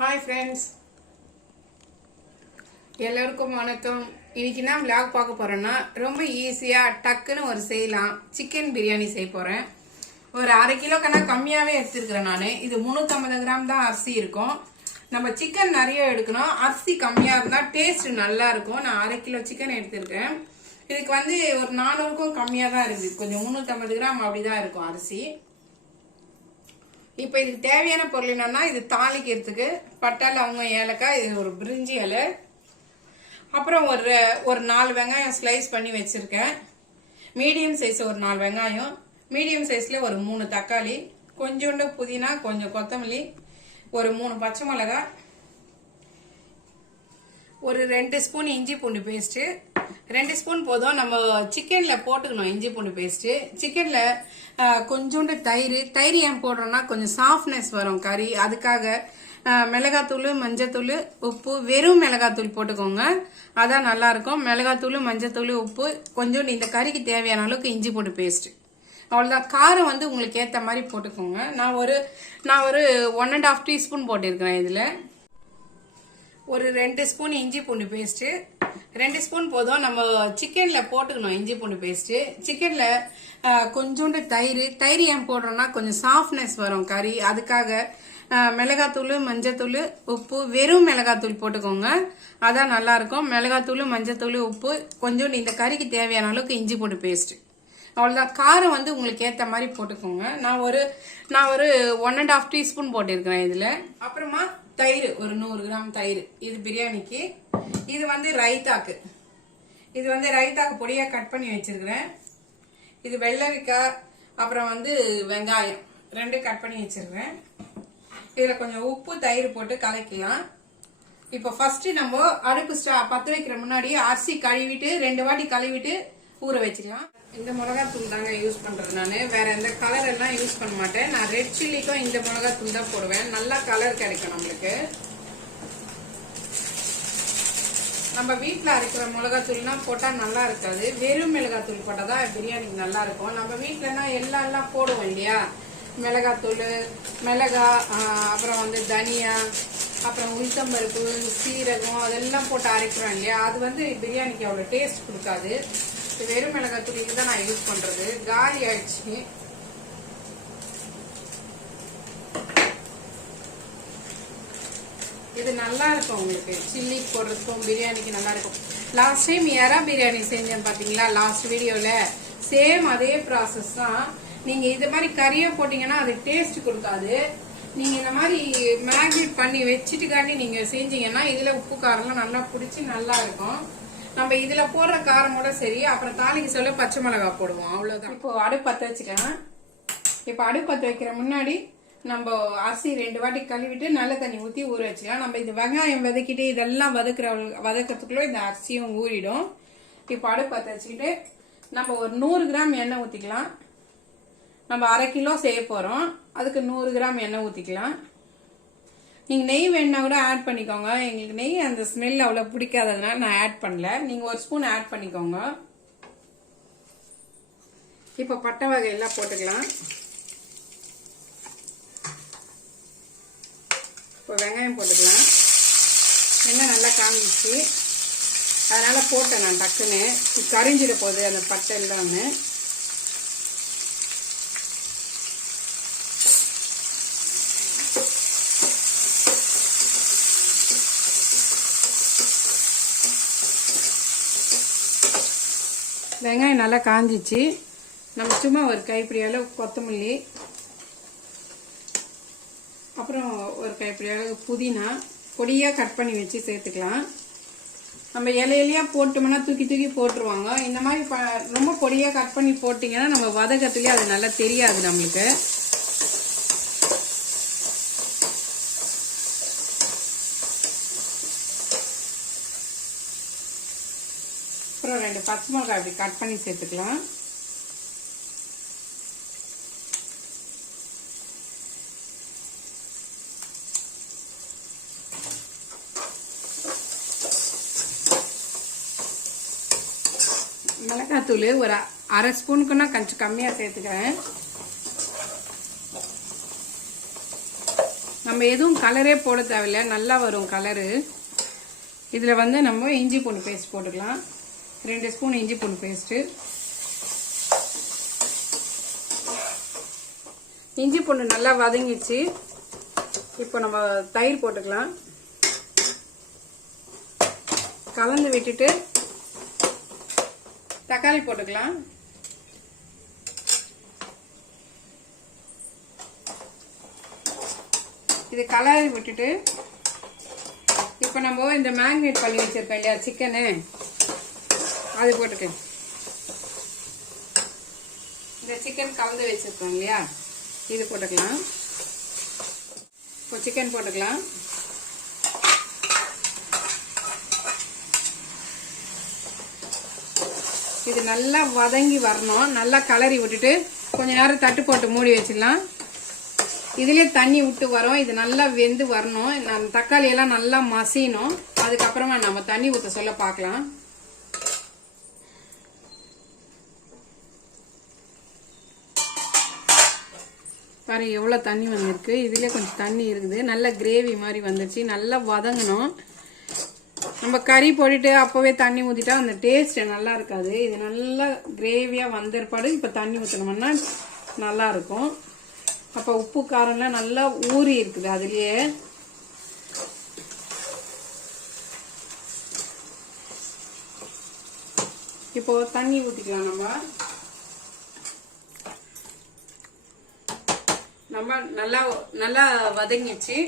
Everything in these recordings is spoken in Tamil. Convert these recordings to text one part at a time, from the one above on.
ஹாய் ஃப்ரெண்ட்ஸ், எல்லோருக்கும் வணக்கம். இன்னைக்கு நான் விளாக் பார்க்க போறேன்னா ரொம்ப ஈஸியாக டக்குன்னு ஒரு செய்யலாம் சிக்கன் பிரியாணி செய்ய போகிறேன். ஒரு அரை கிலோ கணா கம்மியாகவே எடுத்துருக்கிறேன். நான் இது 350 கிராம் தான் அரிசி இருக்கும். நம்ம சிக்கன் நிறைய எடுக்கணும், அரிசி கம்மியாக இருந்தால் டேஸ்ட் நல்லா இருக்கும். நான் அரை கிலோ சிக்கன் எடுத்துருக்கேன். இதுக்கு ஒரு 400க்கும் கம்மியாக தான் இருக்குது, கொஞ்சம் 350 கிராம் அப்படிதான் இருக்கும் அரிசி. இப்போ இதுக்கு தேவையான பொருள் என்னன்னா, இது தாளிக்கிறதுக்கு பட்டை லவங்க ஏலக்காய், இது ஒரு பிரிஞ்சி இலை, அப்புறம் ஒரு 4 வெங்காயம் ஸ்லைஸ் பண்ணி வச்சிருக்கேன். மீடியம் சைஸ் ஒரு 4 வெங்காயம், மீடியம் சைஸ்ல ஒரு 3 தக்காளி, கொஞ்சோண்டு புதினா, கொஞ்சம் கொத்தமல்லி, ஒரு 3 பச்சை மிளகாய், ஒரு 2 ஸ்பூன் இஞ்சி பூண்டு பேஸ்ட். 2 ஸ்பூன் போதும். நம்ம சிக்கன்ல போட்டுக்கணும் இஞ்சி பூண்டு பேஸ்ட். சிக்கன்ல கொஞ்சோண்டு தயிர் ஏன் போடுறோம்னா கொஞ்சம் சாஃப்ட்னஸ் வரும் கறி, அதுக்காக மிளகாத்தூள், மஞ்சத்தூள், உப்பு, வெறும் மிளகாத்தூள் போட்டுக்கோங்க, அதான் நல்லா இருக்கும். மிளகாத்தூள், மஞ்சத்தூள், உப்பு, கொஞ்சோண்டு இந்த கறிக்கு தேவையான அளவுக்கு இஞ்சி பூண்டு பேஸ்ட், அவ்வளவுதான். காரம் உங்களுக்கு ஏற்ற மாதிரி போட்டுக்கோங்க. நான் ஒரு 1.5 டீஸ்பூன் போட்டிருக்கிறேன். இதுல ஒரு 2 ஸ்பூன் இஞ்சி பூண்டு பேஸ்ட், 2 ஸ்பூன் போதும். நம்ம சிக்கன்ல போட்டுக்கணும் இஞ்சி பூண்டு பேஸ்ட். சிக்கன்ல கொஞ்சோண்டு தயிர் ஏன் போடுறோம்னா கொஞ்சம் சாஃப்ட்னஸ் வரும் கறி, அதுக்காக மிளகாத்தூள், மஞ்சத்தூள், உப்பு, வெறும் மிளகாத்தூள் போட்டுக்கோங்க, அதான் நல்லா இருக்கும். மிளகாத்தூள், மஞ்சத்தூள், உப்பு, கொஞ்சோண்டு இந்த கறிக்கு தேவையான அளவுக்கு இஞ்சி பூண்டு பேஸ்ட், அவ்வளவுதான். காரம் உங்களுக்கு ஏற்ற மாதிரி போட்டுக்கோங்க. நான் ஒரு 1.5 டீஸ்பூன் போட்டிருக்கிறேன் இதுல. அப்புறமா தயிர், ஒரு 100 கிராம் தயிர், இது பிரியாணிக்கு. இது ரைத்தாக்கு, ரைத்தாக்கு பொடியா கட் பண்ணி வச்சிருக்கிறேன். இது வெள்ளரிக்காய், அப்புறம் வெங்காயம் 2 கட் பண்ணி வச்சிருக்கிறேன். இதுல கொஞ்சம் உப்பு, தயிர் போட்டு கலக்கலாம். இப்ப ஃபர்ஸ்ட் நம்ம அடுப்பு பத்த வைக்கிற முன்னாடி அரிசி கழுவிட்டு 2 வாட்டி கழுவிட்டு ஊற வச்சிடலாம். இந்த மிளகாத்தூள் தாங்க யூஸ் பண்றது. நான் வேற எந்த கலர் எல்லாம் யூஸ் பண்ண மாட்டேன். நான் ரெட் சில்லிக்கும் இந்த மிளகாத்தூள் தான் போடுவேன், நல்லா கலர் கிடைக்கும் நம்மளுக்கு. நம்ம வீட்டுல அரைக்கிற மிளகாத்தூள்னா போட்டா நல்லா இருக்காது, வெறும் மிளகாத்தூள் போட்டாதான் பிரியாணிக்கு நல்லா இருக்கும். நம்ம வீட்டுலன்னா எல்லாம் போடுவோம் இல்லையா, மிளகாத்தூள், மிளகா, அப்புறம் தனியா, அப்புறம் உளுத்தம்பருப்பு, சீரகம், அதெல்லாம் போட்டு அரைக்கிறோம் இல்லையா, அது பிரியாணிக்கு அவ்வளவு டேஸ்ட் கொடுக்காது. வெறும் மிளகாத்தூள் இதுதான் நான் யூஸ் பண்றது. காலி ஆயிடுச்சு. இது நல்லா இருக்கும், உங்களுக்கு சில்லி போடுறதுக்கும் பிரியாணிக்கு நல்லா இருக்கும். லாஸ்ட் டைம் எறா பிரியாணி செஞ்சேன் பாத்தீங்களா, லாஸ்ட் வீடியோல, சேம் அதே ப்ராசஸ் தான். நீங்க இது மாதிரி கறியை போட்டீங்கன்னா அது டேஸ்ட் கொடுக்காது. நீங்க இந்த மாதிரி மேக்னேட் பண்ணி வச்சுட்டு காட்டி நீங்க செஞ்சீங்கன்னா இதுல உப்பு காரம்லாம் நல்லா பிடிச்சி நல்லா இருக்கும். நம்ம இதுல போடுற காரமோட சரி, அப்புறம் தாளிக்கு சொல்ல பச்சை மிளகா போடுவோம், அவ்வளவுதான். இப்போ அடுப்பு பத்த வச்சுக்கலாம். இப்போ அடுப்பு பத்த வைக்கிற முன்னாடி நம்ம அரிசி 2 வாட்டி கழுவிட்டு நல்ல தண்ணி ஊத்தி ஊற வச்சுக்கலாம். நம்ம இந்த வெங்காயம் வதக்கிட்டு இதெல்லாம் வதக்கிறதுக்குள்ள இந்த அரிசியும் ஊறிடும். இப்போ அடுப்பு பத்த வச்சுக்கிட்டு நம்ம ஒரு 100 கிராம் எண்ணெய் ஊத்திக்கலாம். நம்ம அரை கிலோ செய்ய போறோம், அதுக்கு 100 கிராம் எண்ணெய் ஊத்திக்கலாம். நீங்க நெய் வேணா கூட ஆட் பண்ணிக்கோங்க. எங்களுக்கு நெய் அந்த ஸ்மெல் அவ்வளவு பிடிக்காததுனால நான் ஆட் பண்ணல. நீங்க 1 ஸ்பூன் ஆட் பண்ணிக்கோங்க. இப்ப பட்டை வகை எல்லாம் போட்டுக்கலாம். இப்போ வெங்காயம் போட்டுக்கலாம். எண்ணெய் நல்லா காஞ்சிச்சு, அதனால போட்டேன் நான் டக்குன்னு. கரிஞ்சிட போகுது அந்த பட்டை எல்லாமே. வெங்காயம் நல்லா காஞ்சிச்சு. நம்ம சும்மா ஒரு கைப்பிடி அளவு கொத்தமல்லி, அப்புறம் ஒரு கைப்பிடி அளவு புதினா பொடியா கட் பண்ணி வச்சு சேர்த்துக்கலாம். நம்ம இலையிலையா போட்டோம்னா தூக்கி போட்டுருவாங்க. இந்த மாதிரி ரொம்ப பொடியா கட் பண்ணி போட்டீங்கன்னா நம்ம வதக்கத்துலயே அது நல்லா தெரியாது நம்மளுக்கு. அப்புறம் 2 பச்சை மிளகாய் அப்படி கட் பண்ணி சேர்த்துக்கலாம். மிளகாத்தூள் ஒரு அரை ஸ்பூனுக்குன்னா கொஞ்சம் கம்மியா சேர்த்துக்கிறேன். நம்ம நம்ம எதுவும் கலரே போட தேவையில்லை, நல்லா வரும் கலரு. இதில் வந்து நம்ம இஞ்சி பூண்டு பேஸ்ட் போட்டுக்கலாம். 2 ஸ்பூன் இஞ்சி பூண்டு பேஸ்ட்டு. இஞ்சி பூண்டு நல்லா வதங்கிச்சு. இப்போ நம்ம தயிர் போட்டுக்கலாம். கலந்து விட்டுட்டு தக்காளி போட்டுக்கலாம். இது கலரி விட்டுட்டு இப்போ நம்ம இந்த மேரினேட் பண்ணி வச்சிருக்கோம் இல்லையா சிக்கனு, அது போட்டுக்கலாம். இந்த சிக்கன் கலந்து வச்சிருக்கோம் இல்லையா, இது போட்டுக்கலாம். இப்போ சிக்கன் போட்டுக்கலாம். இது நல்லா வதங்கி வரணும். நல்லா கலரி விட்டுட்டு கொஞ்ச நேரம் தட்டு போட்டு மூடி வச்சிடலாம். இதுலயே தண்ணி விட்டு வரும். இது நல்லா வெந்து வரணும். நம்ம தக்காளி எல்லாம் நல்லா மசியணும். அதுக்கப்புறமா நம்ம தண்ணி ஊற்ற சொல்ல பார்க்கலாம். பாருங்க எவ்வளவு தண்ணி வந்திருக்கு. இதுல கொஞ்சம் தண்ணி இருக்குது. நல்ல கிரேவி மாதிரி வந்துச்சு. நல்லா வதங்கணும். நம்ம கறி போட்டுட்டு அப்பவே தண்ணி ஊத்திட்டா அந்த டேஸ்ட் நல்லா இருக்காது. இது நல்லா கிரேவியா வந்திருப்பாடு. இப்ப தண்ணி ஊத்தணும்னா நல்லா இருக்கும். அப்ப உப்பு காரம்லாம் நல்லா ஊறி இருக்குது அதுலயே. இப்போ தண்ணி ஊத்திக்கலாம். நம்ம நல்லா நல்லா வதங்கிச்சு.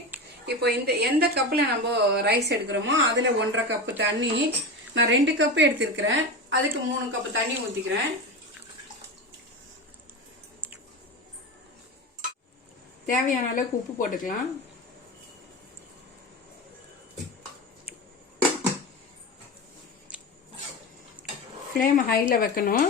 இப்போ இந்த எந்த கப்புல நம்ம ரைஸ் எடுக்கிறோமோ அதுல 1.5 கப்பு தண்ணி, நான் 2 கப்பு எடுத்திருக்கிறேன். அதுக்கு 3 கப்பு தண்ணி ஊத்திக்கிறேன். தேவையான அளவுக்கு உப்பு போட்டுக்கலாம். ஃப்ளேம் ஹைல வைக்கணும்.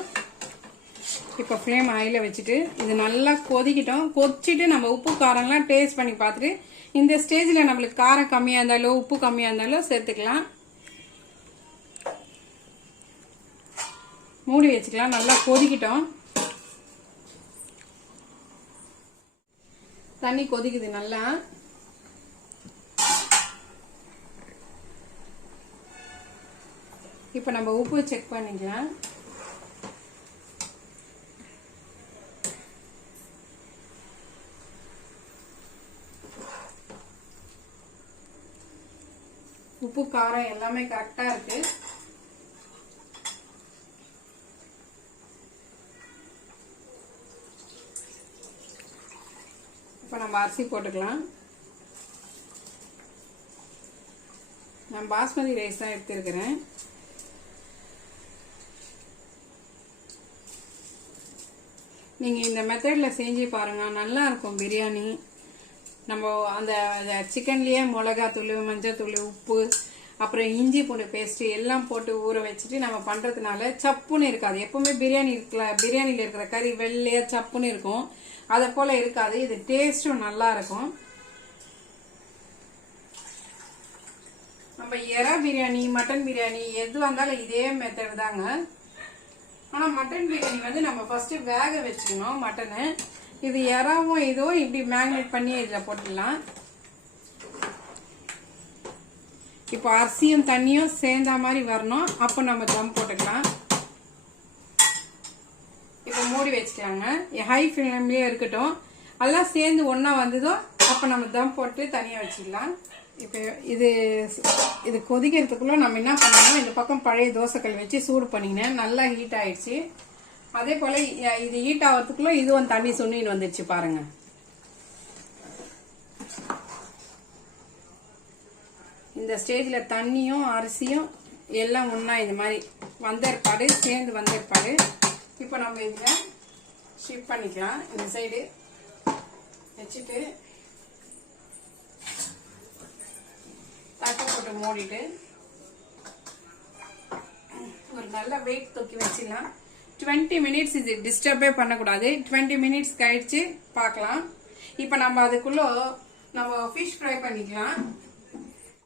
இப்போ ஃப்ளேம் ஹைல வச்சுட்டு இது நல்லா கொதிக்கிட்டோம். கொதிச்சுட்டு நம்ம உப்பு காரம்லாம் டேஸ்ட் பண்ணி பார்த்துட்டு இந்த ஸ்டேஜில் நம்மளுக்கு காரம் கம்மியாக இருந்தாலும் உப்பு கம்மியாக இருந்தாலும் சேர்த்துக்கலாம். மூடி வச்சுக்கலாம். நல்லா கொதிக்கிட்டோம். தண்ணி கொதிக்குது நல்லா. இப்போ நம்ம உப்பு செக் பண்ணிக்கலாம். உப்பு காரம் எல்லாமே கரெக்டா இருக்கு. இப்ப நம்ம அரிசி போட்டுக்கலாம். நான் பாஸ்மதி ரைஸ் தான் எடுத்திருக்கிறேன். நீங்க இந்த மெத்தட்ல செஞ்சு பாருங்க, நல்லா இருக்கும் பிரியாணி. நம்ம அந்த சிக்கன்லயே மிளகாத்தூள், மஞ்சத்தூள், உப்பு, அப்புறம் இஞ்சி பூண்டு பேஸ்ட் எல்லாம் போட்டு ஊற வச்சுட்டு நம்ம பண்றதுனால சப்புன்னு இருக்காது. எப்பவுமே பிரியாணியில இருக்கிற கறி வெள்ளையா சப்புன்னு இருக்கும். அதை போல இருக்காது. இது டேஸ்டும் நல்லா இருக்கும். நம்ம எறா பிரியாணி, மட்டன் பிரியாணி எது வந்தாலும் இதே மெத்தட் தாங்க. ஆனா மட்டன் பிரியாணி வந்து நம்ம ஃபர்ஸ்ட் வேக வச்சுக்கணும் மட்டனை. இது எறாவும் இதுவும் இப்படி மேரினேட் பண்ணி இதுல போட்டுடலாம். இப்போ அரிசியும் தண்ணியும் சேர்ந்த மாதிரி வரணும். அப்போ நம்ம தம் போட்டுக்கலாம். இப்போ மூடி வச்சுக்கலாங்க. ஹை ஃப்ளேம்லயே இருக்கட்டும். அதெல்லாம் சேர்ந்து ஒன்னா வந்ததோ அப்போ நம்ம தம் போட்டு தனியா வச்சுக்கலாம். இப்போ இது கொதிக்கிறதுக்குள்ள நம்ம என்ன பண்ணணும், இந்த பக்கம் பழைய தோசைக்கல் வச்சு சூடு பண்ணினேன். நல்லா ஹீட் ஆயிடுச்சு. அதே போல இது ஹீட் ஆகிறதுக்குள்ள இதுவும் தண்ணி சுண்ணின்னு வந்துடுச்சு பாருங்க. இந்த ஸ்டேஜ்ல தண்ணியும் அரிசியும் எல்லாம் ஒன்னா இந்த மாதிரி வந்திருப்பாடு, சேர்ந்து வந்திருப்பாடு. இப்போ நம்ம இதுல ஷிஃப்ட் பண்ணிக்கலாம். இந்த சைடு வச்சுட்டு தட்டை போட்டு மூடிட்டு ஒரு நல்ல வெயிட் தூக்கி வச்சிடலாம். 20 மினிட்ஸ் இது டிஸ்டர்பே பண்ணக்கூடாது. 20 மினிட்ஸ் கழிச்சு பார்க்கலாம். இப்போ நம்ம அதுக்குள்ள நம்ம ஃபிஷ் ஃப்ரை பண்ணிக்கலாம்.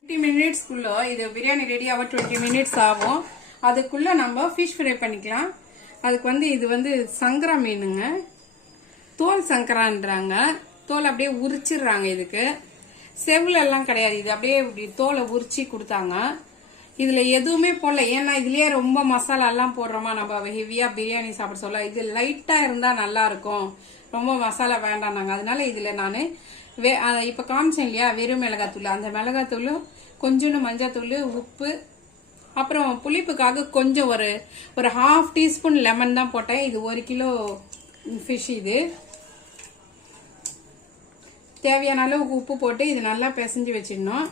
20 மினிட்ஸ்க்குள்ள இது பிரியாணி ரெடி ஆக 20 மினிட்ஸ் ஆகும். அதுக்குள்ள நம்ம ஃபிஷ் ஃப்ரை பண்ணிக்கலாம். அதுக்கு வந்து இது வந்து சங்கரா மீனுங்க, தோல் சங்கரான்றாங்க. தோல் அப்படியே உரிச்சிடுறாங்க. இதுக்கு செவ்ல எல்லாம் கிடையாது. இது அப்படியே இப்படி தோலை உரிச்சு கொடுத்தாங்க. இதுல எதுவுமே போடல. ஏன்னா இதுலயே ரொம்ப மசாலா எல்லாம் போடுறோமா, நம்ம ஹெவியா பிரியாணி சாப்பிட சொல்ல. இது லைட்டா இருந்தா நல்லா இருக்கும், ரொம்ப மசாலா வேண்டாம் நாங்க. அதனால இதுல நானு இப்ப காமிச்சேன் இல்லையா வெறும் மிளகாத்தூள், அந்த மிளகாத்தூள், கொஞ்சோண்டு மஞ்சத்தூள், உப்பு, அப்புறம் புளிப்புக்காக கொஞ்சம் ஒரு 1/2 டீஸ்பூன் லெமன் தான் போட்டேன். இது 1 கிலோ ஃபிஷ். இது தேவையான அளவுக்கு உப்பு போட்டு இது நல்லா பிசைஞ்சு வச்சிடணும்.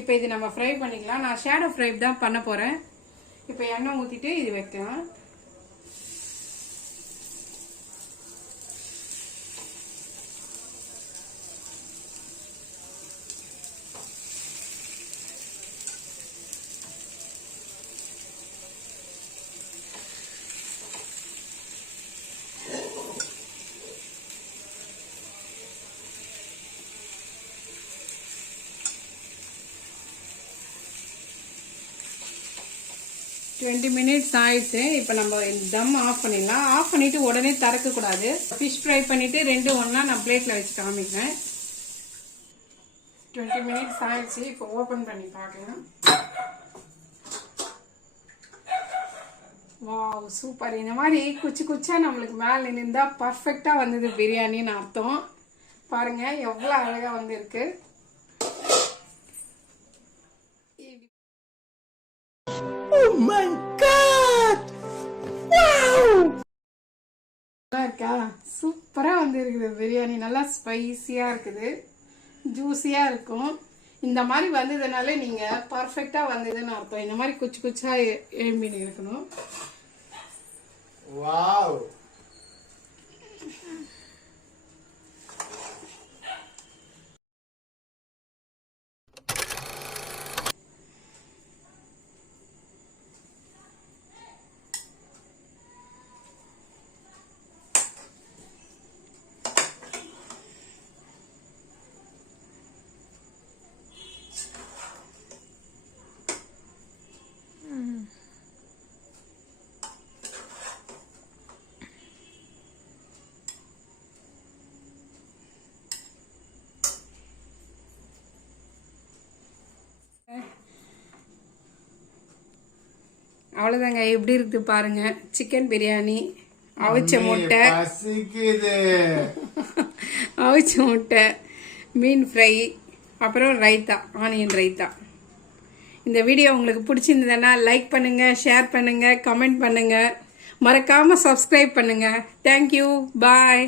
இப்போ இது நம்ம ஃப்ரை பண்ணிக்கலாம். நான் ஷேடோ ஃப்ரை தான் பண்ண போறேன். இப்போ எண்ணெய் ஊத்திட்டு இது வைக்கலாம். டுவெண்ட்டி மினிட்ஸ் ஆயிடுச்சு. இப்போ நம்ம தம் ஆஃப் பண்ணிடலாம். ஆஃப் பண்ணிட்டு உடனே திறக்க கூடாது. ஃபிஷ் ஃப்ரை பண்ணிட்டு ரெண்டும் ஒன்னா நான் பிளேட்ல வச்சு காமிக்கிறேன். 20 மினிட்ஸ் ஆயிடுச்சு. இப்போ ஓபன் பண்ணி பார்க்கலாம். Wow, super. இந்த மாதிரி குச்சி குச்சா நம்மளுக்கு மேல நின்றா பர்ஃபெக்டா வந்தது பிரியாணின்னு அர்த்தம். பாருங்க எவ்வளவு அழகா வந்திருக்கு. Oh my god! Wow! நல்லா இருக்கா? சூப்பரா வந்திருக்குது பிரியாணி. நல்லா ஸ்பைசியா இருக்குது, ஜூசியா இருக்கும். இந்த மாதிரி வந்ததுனால நீங்க பர்ஃபெக்டா வந்ததுன்னு அர்த்தம். இந்த மாதிரி குச்சி குச்சா எழும்பினு இருக்கணும். வாவ், அவ்வளவுதாங்க. எப்படி இருக்கு பாருங்க. சிக்கன் பிரியாணி, அவிச்ச முட்டை, அவிச்ச முட்டை, மீன் ஃப்ரை, அப்புறம் ரைத்தா, ஆனியன் ரைத்தா. இந்த வீடியோ உங்களுக்கு பிடிச்சிருந்ததுன்னா லைக் பண்ணுங்க, ஷேர் பண்ணுங்க, கமெண்ட் பண்ணுங்க, மறக்காம சப்ஸ்கிரைப் பண்ணுங்க. தேங்க்யூ, பாய்.